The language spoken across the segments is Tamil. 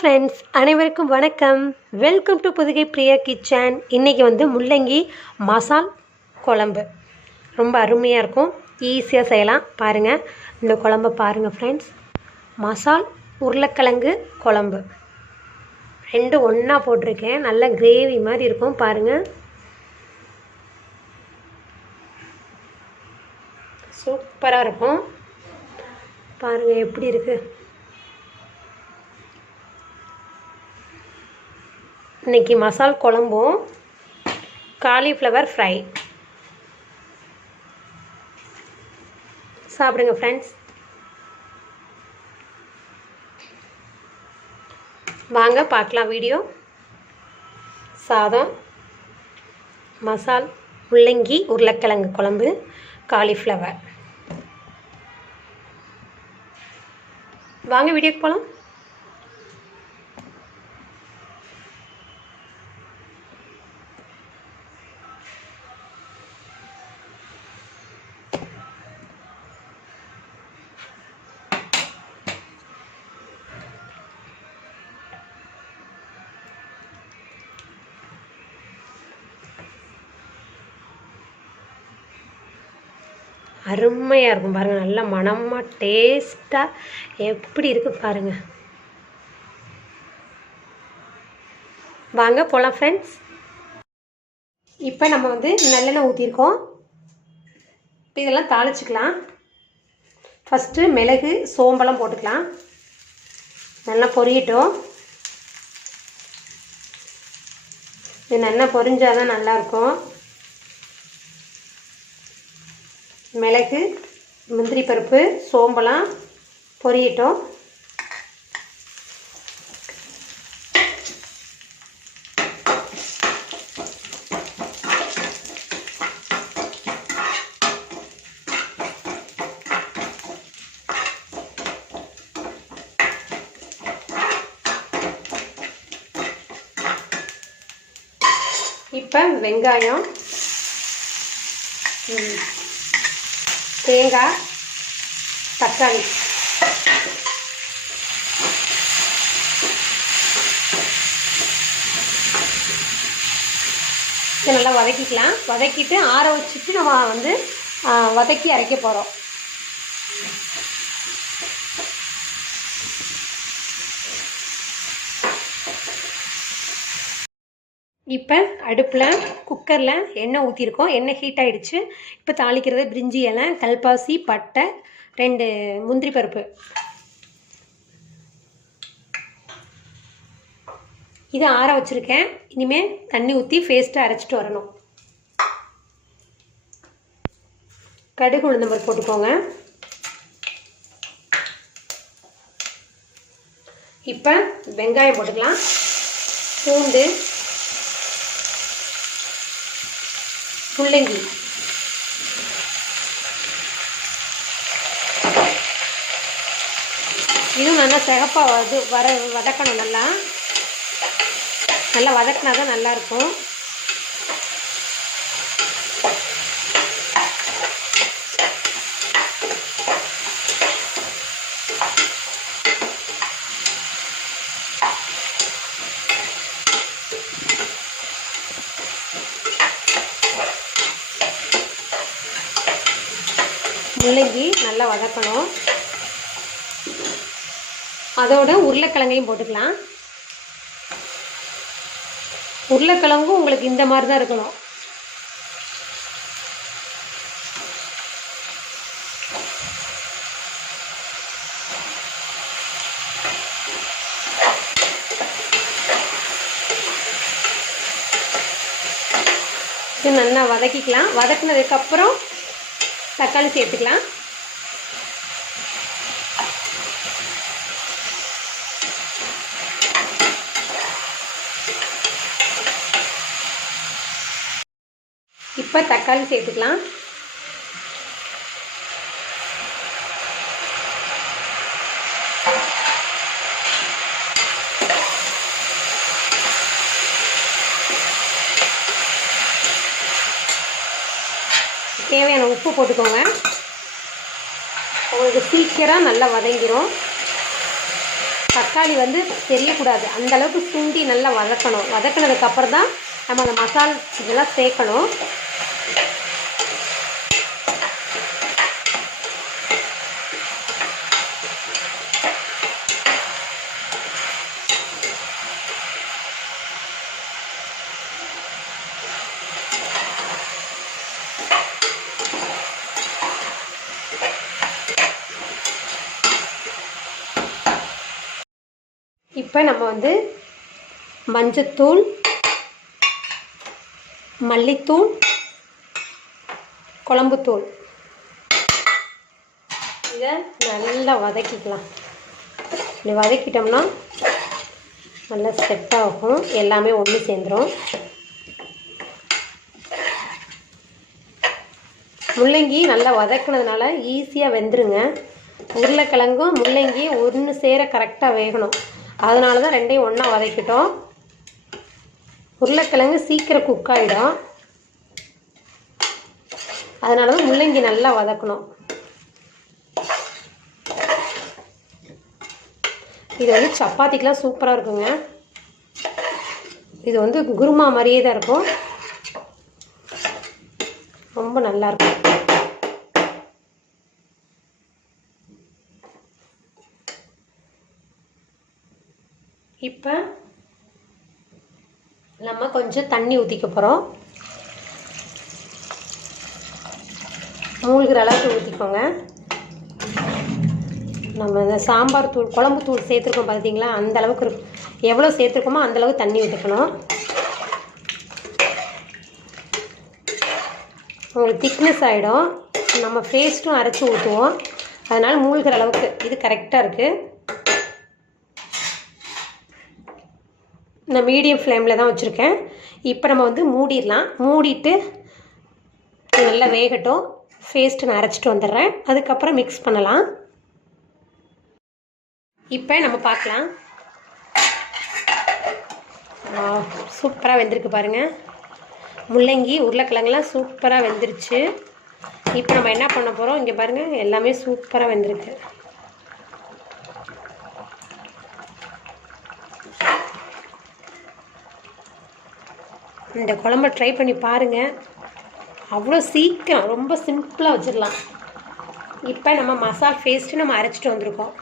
ஃப்ரெண்ட்ஸ், அனைவருக்கும் வணக்கம். Welcome to Pudugai Priya kitchen. இன்றைக்கி முள்ளங்கி மசால் குழம்பு ரொம்ப அருமையாக இருக்கும். ஈஸியாக செய்யலாம். பாருங்கள், இந்த குழம்பை பாருங்கள் ஃப்ரெண்ட்ஸ். மசால் உருளைக்கிழங்கு குழம்பு ரெண்டும் ஒன்றா போட்டிருக்கேன். நல்ல கிரேவி மாதிரி இருக்கும். பாருங்கள், சூப்பராக இருக்கும். பாருங்கள் எப்படி இருக்குது. இன்றைக்கி மசால் குழம்பும் காலிஃப்ளவர் ஃப்ரை. சாப்பிடுங்க ஃப்ரெண்ட்ஸ். வாங்க பார்க்கலாம் வீடியோ. சாதம், மசால் முள்ளங்கி உருளைக்கிழங்கு குழம்பு, காலிஃப்ளவர். வாங்க வீடியோக்கு போகலாம். அருமையாக இருக்கும் பாருங்கள். நல்ல மணமாக டேஸ்ட்டாக எப்படி இருக்குது பாருங்கள். வாங்க போகலாம் ஃப்ரெண்ட்ஸ். இப்போ நம்ம நல்லெண்ணெய் ஊற்றிருக்கோம். இப்போ இதெல்லாம் தாளிச்சிக்கலாம். ஃபஸ்ட்டு மிளகு சோம்பெல்லாம் போட்டுக்கலாம். நல்லா பொரியட்டும். இது நல்லா பொரிஞ்சால் தான் நல்லாயிருக்கும். மிளகு, முந்திரி பருப்பு, சோம்பெல்லாம் பொரியட்டும். இப்போ வெங்காயம், தேங்காய், தக்காளி இதை நல்லா வதக்கிக்கலாம். வதக்கிட்டு ஆற வச்சுட்டு நம்ம வதக்கி அரைக்க போகிறோம். இப்போ அடுப்பில் குக்கரில் எண்ணெய் ஊற்றிருக்கோம். எண்ணெய் ஹீட் ஆகிடுச்சு. இப்போ தாளிக்கிறது பிரிஞ்சி இலை, கல்பாசி, பட்டை, 2 முந்திரி பருப்பு. இதை ஆற வச்சுருக்கேன். இனிமேல் தண்ணி ஊற்றி பேஸ்ட்டாக அரைச்சிட்டு வரணும். கடுகு உளுந்தம்பருப்பு போட்டுக்கோங்க. இப்போ வெங்காயம் போட்டுக்கலாம். பூண்டு, முள்ளங்கி, இதுவும் நல்லா சிகப்பாக வதக்கணும். நல்லா வதக்கினா தான் நல்லாயிருக்கும். முள்ளங்கி நல்லா வதக்கணும். அதோட உருளைக்கிழங்கையும் போட்டுக்கலாம். உருளைக்கிழங்கும் உங்களுக்கு இந்த மாதிரி தான் இருக்கணும். இது நல்லா வதக்கிக்கலாம். வதக்கினதுக்கப்புறம் தக்காளி சேர்த்துக்கலாம். இப்போ தக்காளி சேர்த்துக்கலாம். தேவையான உப்பு போட்டுக்கோங்க. உங்களுக்கு சீக்கிரம் நல்லா வதங்கிடும். தக்காளி வந்து தெரியக்கூடாது, அந்தளவுக்கு சுண்டி நல்லா வதக்கணும். வதக்கினதுக்கப்புறம் தான் நம்ம அந்த மசால் இதெல்லாம் சேர்க்கணும். இப்போ நம்ம வந்து மஞ்சத்தூள், மல்லித்தூள், குழம்புத்தூள் இதை நல்லா வதக்கிக்கலாம். இப்படி வதக்கிட்டோம்னா நல்லா செட் ஆகும், எல்லாமே ஒன்று சேர்ந்துடும். முள்ளங்கி நல்லா வதக்குனதுனால ஈஸியாக வெந்துருங்க. உருளைக்கிழங்கும் முள்ளங்கி ஒன்று சேர கரெக்டாக வேகணும், அதனால தான் ரெண்டையும் ஒன்றா வதக்கிட்டோம். உருளைக்கிழங்கு சீக்கிரம் குக் ஆகிடும், அதனால தான் முள்ளங்கி நல்லா வதக்கணும். இது வந்து சப்பாத்திக்கெலாம் சூப்பராக இருக்குங்க. இது வந்து குருமா மாதிரியே தான் இருக்கும், ரொம்ப நல்லாயிருக்கும். இப்போ நம்ம கொஞ்சம் தண்ணி ஊற்றிக்க போகிறோம். மூழ்கிற அளவுக்கு ஊற்றிக்கோங்க. நம்ம இந்த சாம்பார் தூள், குழம்பு தூள் சேர்த்துருக்கோம் பார்த்தீங்களா, அந்த அளவுக்கு இருக்கும். எவ்வளோ சேர்த்துருக்கோமோ அந்தளவுக்கு தண்ணி ஊற்றிக்கணும். உங்களுக்கு திக்னஸ் ஆகிடும், நம்ம பேஸ்ட்டும் அரைச்சி ஊற்றுவோம், அதனால் மூழ்கிற அளவுக்கு இது கரெக்டாக இருக்குது. நான் மீடியம் ஃப்ளேமில் தான் வச்சுருக்கேன். இப்போ நம்ம வந்து மூடிடலாம். மூடிட்டு நல்லா வேகட்டும். பேஸ்ட்டு நான் அரைச்சிட்டு வந்துடுறேன், அதுக்கப்புறம் மிக்ஸ் பண்ணலாம். இப்போ நம்ம பார்க்கலாம். சூப்பராக வெந்திருக்கு பாருங்கள். முள்ளங்கி உருளைக்கிழங்குலாம் சூப்பராக வெந்துருச்சு. இப்போ நம்ம என்ன பண்ண போகிறோம், இங்கே பாருங்கள், எல்லாமே சூப்பராக வெந்திருக்கு. இந்த குழம்பை ட்ரை பண்ணி பாருங்கள், அவ்வளோ சீக்கிரம், ரொம்ப சிம்பிளாக வச்சிடலாம். இப்போ நம்ம மசால் பேஸ்ட்டு நம்ம அரைச்சிட்டு வந்திருக்கோம்.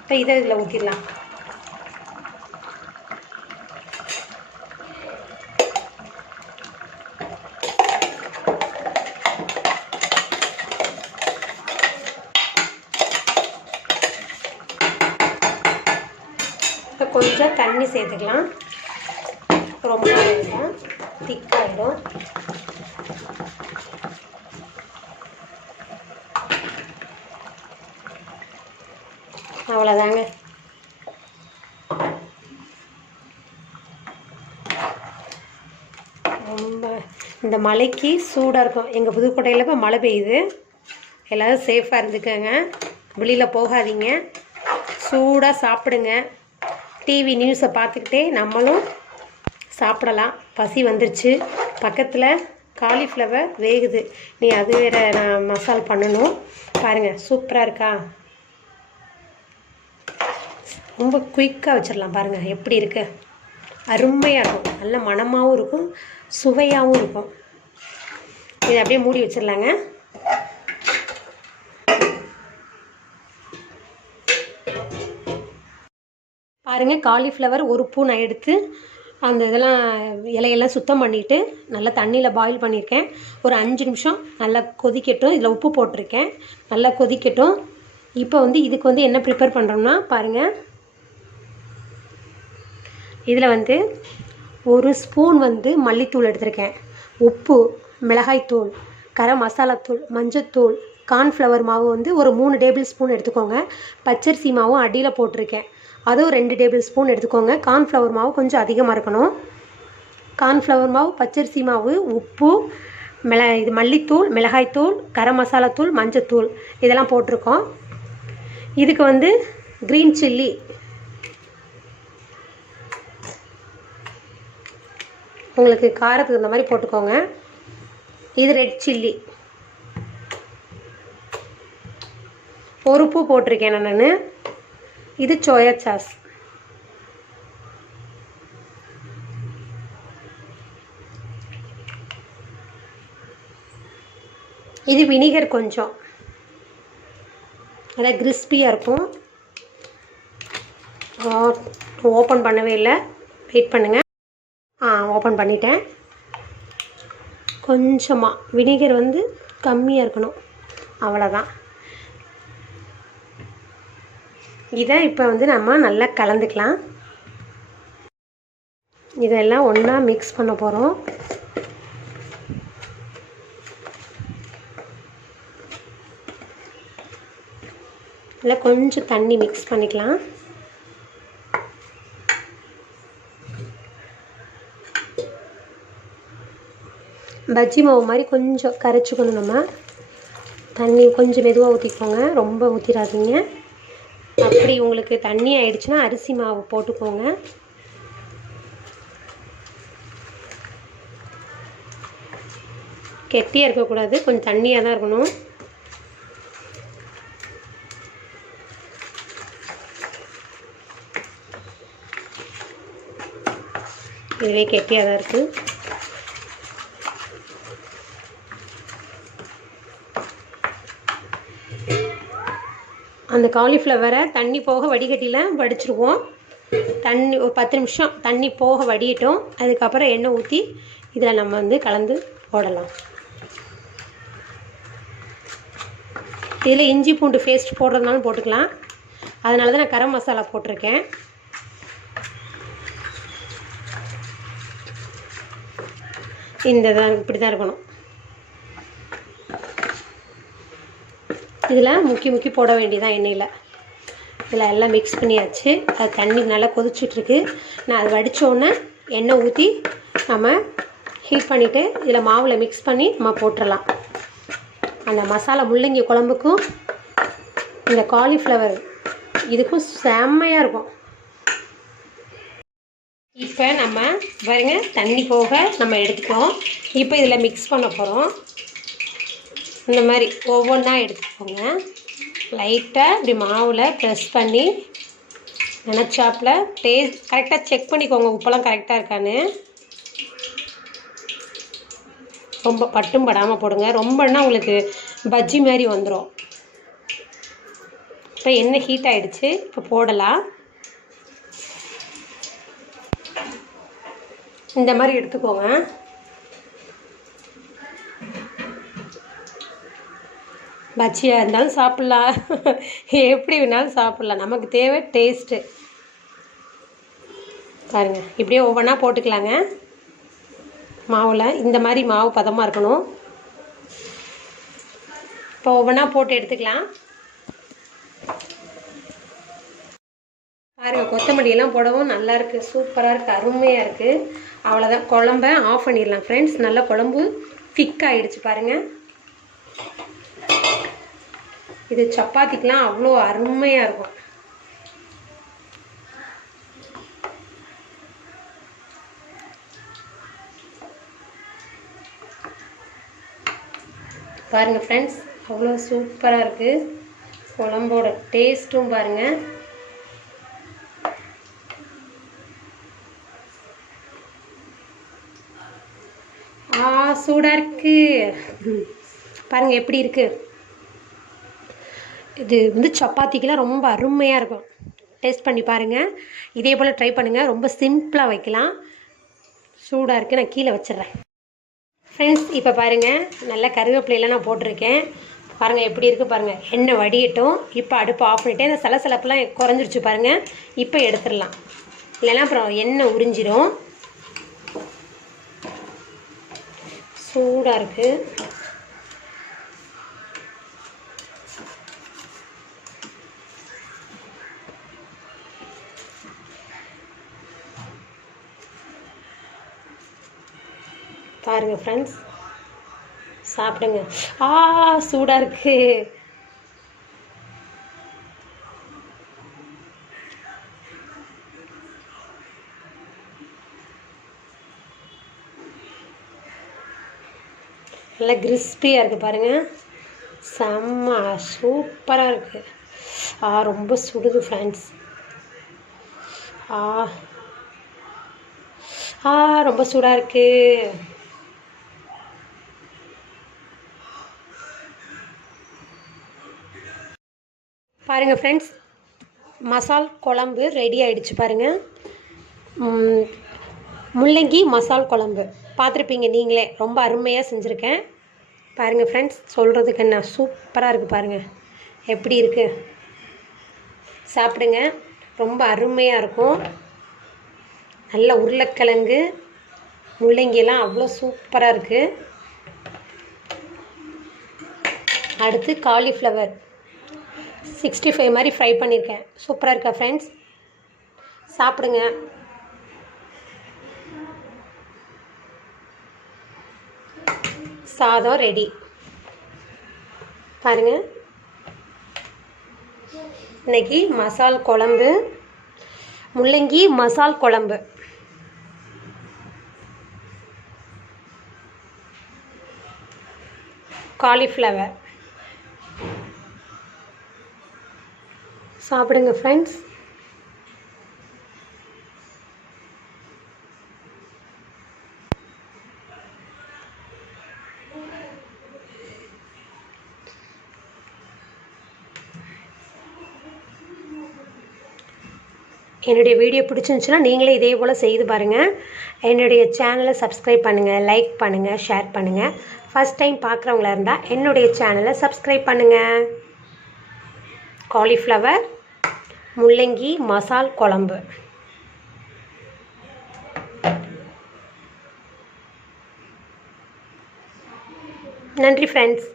இப்போ இதை இதில் ஊற்றிடலாம். இப்போ கொஞ்சம் தண்ணி சேர்த்துக்கலாம், ரொம்ப வேண்டாம், திக்காயிடும். அவ்வளோதாங்க. ரொம்ப இந்த மழைக்கு சூடாக இருக்கும். எங்கள் புதுக்கோட்டையில் இப்போ மழை பெய்யுது. எல்லோரும் சேஃபாக இருந்துக்கங்க, வெளியில் போகாதீங்க, சூடாக சாப்பிடுங்க. டிவி நியூஸை பார்த்துக்கிட்டே நம்மளும் சாப்பிடலாம். பசி வந்துருச்சு. பக்கத்தில் காலிஃப்ளவர் வேகுது, நீ அது வேறு நான் மசால் பண்ணணும். பாருங்கள் சூப்பராக இருக்கா, ரொம்ப குயிக்காக வச்சிடலாம். பாருங்கள் எப்படி இருக்கு, அருமையாக இருக்கும், நல்ல மணமாகவும் இருக்கும், சுவையாகவும் இருக்கும். இதை அப்படியே மூடி வச்சிடலாங்க. பாருங்கள், காலிஃப்ளவர் ஒரு பூ நான் எடுத்து அந்த இதெல்லாம் இலையெல்லாம் சுத்தம் பண்ணிவிட்டு நல்லா தண்ணியில் பாயில் பண்ணியிருக்கேன். ஒரு 5 நிமிஷம் நல்லா கொதிக்கட்டும். இதில் உப்பு போட்டிருக்கேன், நல்லா கொதிக்கட்டும். இப்போ வந்து இதுக்கு வந்து என்ன ப்ரிப்பேர் பண்ணுறோம்னா பாருங்கள், இதில் வந்து 1 ஸ்பூன் வந்து மல்லித்தூள் எடுத்திருக்கேன், உப்பு, மிளகாய்த்தூள், கரம் மசாலாத்தூள், மஞ்சத்தூள், கார்ன்ஃப்ளவர் மாவு வந்து ஒரு 3 டேபிள் ஸ்பூன் எடுத்துக்கோங்க. பச்சரிசி மாவும் அடியில் போட்டிருக்கேன், அதுவும் 2 டேபிள் ஸ்பூன் எடுத்துக்கோங்க. கார்ன்ஃப்ளவர் மாவு கொஞ்சம் அதிகமாக இருக்கணும். கார்ன்ஃப்ளவர் மாவு, பச்சரிசி மாவு, உப்பு, இது மல்லித்தூள், மிளகாய்த்தூள், கரம் மசாலாத்தூள், மஞ்சத்தூள் இதெல்லாம் போட்டிருக்கோம். இதுக்கு வந்து க்ரீன் சில்லி, உங்களுக்கு காரத்துக்கு இந்த மாதிரி போட்டுக்கோங்க. இது ரெட் சில்லி, ஒரு பூ போட்டிருக்கேன் நான். இது சோயா சாஸ். இது வினிகர் கொஞ்சம், நல்லா கிறிஸ்பியாக இருக்கும். ஓப்பன் பண்ணவே இல்லை, வெயிட் பண்ணுங்கள். ஓப்பன் பண்ணிட்டேன். கொஞ்சமாக வினிகர் வந்து கம்மியாக இருக்கணும், அவ்வளோதான். இதை இப்போ வந்து நம்ம நல்லா கலந்துக்கலாம். இதெல்லாம் ஒன்றா மிக்ஸ் பண்ண போகிறோம். இதில் கொஞ்சம் தண்ணி மிக்ஸ் பண்ணிக்கலாம். பஜ்ஜி மாவு மாதிரி கொஞ்சம் கரைச்சிக்கணும். நம்ம தண்ணி கொஞ்சம் மெதுவாக ஊற்றிக்கோங்க, ரொம்ப ஊற்றிடாதீங்க. அப்படி உங்களுக்கு தண்ணி ஆயிடுச்சுன்னா அரிசி மாவு போட்டுக்கோங்க. கெட்டியாக இருக்கக்கூடாது, கொஞ்சம் தண்ணியாக தான் இருக்கணும். இதுவே கெட்டியாக தான் இருக்குது. அந்த காலிஃப்ளவரை தண்ணி போக வடிகட்டியில் வடிச்சிருவோம். தண்ணி ஒரு 10 நிமிஷம் தண்ணி போக வடியட்டும். அதுக்கப்புறம் எண்ணெய் ஊற்றி இதில் நம்ம வந்து கலந்து போடலாம். இதில் இஞ்சி பூண்டு பேஸ்ட் போடுறதுனாலும் போட்டுக்கலாம். அதனால தான் நான் கரம் மசாலா போட்டிருக்கேன். இந்த தான் இப்படி தான் இருக்கணும். இதில் முக்கி போட வேண்டியதான் எண்ணெயில். இதில் எல்லாம் மிக்ஸ் பண்ணியாச்சு. அது தண்ணி நல்லா கொதிச்சுட்ருக்கு. நான் அது வடித்தோடனே எண்ணெய் ஊற்றி நம்ம ஹீட் பண்ணிவிட்டு இதில் மாவில் மிக்ஸ் பண்ணி நம்ம போட்டுடலாம். அந்த மசாலா முள்ளங்கி குழம்புக்கும் இந்த காலிஃப்ளவர் இதுக்கும் செம்மையாக இருக்கும். இப்போ நம்ம பாருங்க தண்ணி போக நம்ம எடுத்துக்கிறோம். இப்போ இதில் மிக்ஸ் பண்ண போகிறோம். இந்த மாதிரி ஒவ்வொன்றா எடுத்துக்கோங்க. லைட்டாக இப்படி மாவில் ப்ரெஸ் பண்ணி நினச்சாப்பில் டேஸ்ட் கரெக்டாக செக் பண்ணிக்கோங்க, உப்பெல்லாம் கரெக்டாக இருக்கான்னு. ரொம்ப பட்டும் படாமல் போடுங்க, ரொம்பன்னா உங்களுக்கு பஜ்ஜி மாதிரி வந்துடும். இப்போ எண்ணெய் ஹீட் ஆகிடுச்சு, இப்போ போடலாம். இந்த மாதிரி எடுத்துக்கோங்க. பஜ்ஜியாக இருந்தாலும் சாப்பிட்லாம், எப்படி வேணாலும் சாப்பிட்லாம். நமக்கு தேவை டேஸ்ட்டு. பாருங்கள், இப்படியே ஒவ்வொன்றா போட்டுக்கலாங்க. மாவில் இந்த மாதிரி மாவு பதமாக இருக்கணும். இப்போ ஒவ்வொன்றா போட்டு எடுத்துக்கலாம். பாருங்கள், கொத்தமல்லியெல்லாம் போடவும் நல்லாயிருக்கு, சூப்பராக இருக்குது, அருமையாக இருக்குது. அவ்வளோதான், குழம்ப ஆஃப் பண்ணிடலாம் ஃப்ரெண்ட்ஸ். நல்லா குழம்பு திக்காகிடுச்சு பாருங்கள். இது சப்பாத்திக்கெலாம் அவ்வளோ அருமையாக இருக்கும். பாருங்கள் ஃப்ரெண்ட்ஸ், அவ்வளோ சூப்பராக இருக்குது. குழம்போட டேஸ்ட்டும் பாருங்கள். சூடாக இருக்குது பாருங்கள், எப்படி இருக்குது. இது வந்து சப்பாத்திக்கெலாம் ரொம்ப அருமையாக இருக்கும். டேஸ்ட் பண்ணி பாருங்கள். இதே போல் ட்ரை பண்ணுங்கள். ரொம்ப சிம்பிளாக வைக்கலாம். சூடாக இருக்குது, நான் கீழே வச்சிடுறேன். ஃப்ரெண்ட்ஸ், இப்போ பாருங்கள், நல்லா கருவேப்பிலையெல்லாம் நான் போட்டிருக்கேன். பாருங்கள் எப்படி இருக்குது பாருங்கள். எண்ணெய் வடியட்டும். இப்போ அடுப்பு ஆஃப் பண்ணிவிட்டு இந்த சலசலப்பெல்லாம் குறைஞ்சிருச்சு பாருங்கள். இப்போ எடுத்துடலாம், இல்லைன்னா அப்புறம் எண்ணெய் உறிஞ்சிரும். சூடாக இருக்குது. பாருங்கள் ஃப்ரெண்ட்ஸ், சாப்பிடுங்க. சூடாக இருக்குது. நல்லா கிறிஸ்பியாக இருக்குது பாருங்கள். செம்ம சூப்பராக இருக்குது. ரொம்ப சுடுது ஃப்ரெண்ட்ஸ். ஆ ஆ ரொம்ப சூடாக இருக்குது. பாருங்கள் ஃப்ரெண்ட்ஸ், மசால் குழம்பு ரெடி ஆகிடுச்சு பாருங்கள். முள்ளங்கி மசால் குழம்பு பார்த்துருப்பீங்க நீங்களே, ரொம்ப அருமையாக செஞ்சுருக்கேன். பாருங்கள் ஃப்ரெண்ட்ஸ், சொல்கிறதுக்கு என்ன சூப்பராக இருக்குது பாருங்கள். எப்படி இருக்குது சாப்பிடுங்க, ரொம்ப அருமையாக இருக்கும். நல்ல உருளைக்கிழங்கு முள்ளங்கியெல்லாம் அவ்வளோ சூப்பராக இருக்குது. அடுத்து காலிஃப்ளவர் 65 மாதிரி ஃப்ரை பண்ணியிருக்கேன். சூப்பராக இருக்கா ஃப்ரெண்ட்ஸ்? சாப்பிடுங்க. சாதம் ரெடி பாருங்கள். இன்னைக்கு மசால் குழம்பு, முள்ளங்கி மசால் குழம்பு. காலிஃப்ளவர் சாப்பிடுங்க ஃப்ரெண்ட்ஸ். என்னுடைய வீடியோ பிடிச்சிருந்துச்சுன்னா நீங்களே இதே போல் செய்து பாருங்கள். என்னுடைய சேனலை சப்ஸ்கிரைப் பண்ணுங்கள், லைக் பண்ணுங்கள், ஷேர் பண்ணுங்கள். ஃபஸ்ட் டைம் பார்க்குறவங்களா இருந்தால் என்னுடைய சேனலை சப்ஸ்கிரைப் பண்ணுங்கள். காலிஃப்ளவர் முள்ளங்கி மசால் குழம்பு. நன்றி ஃப்ரெண்ட்ஸ்.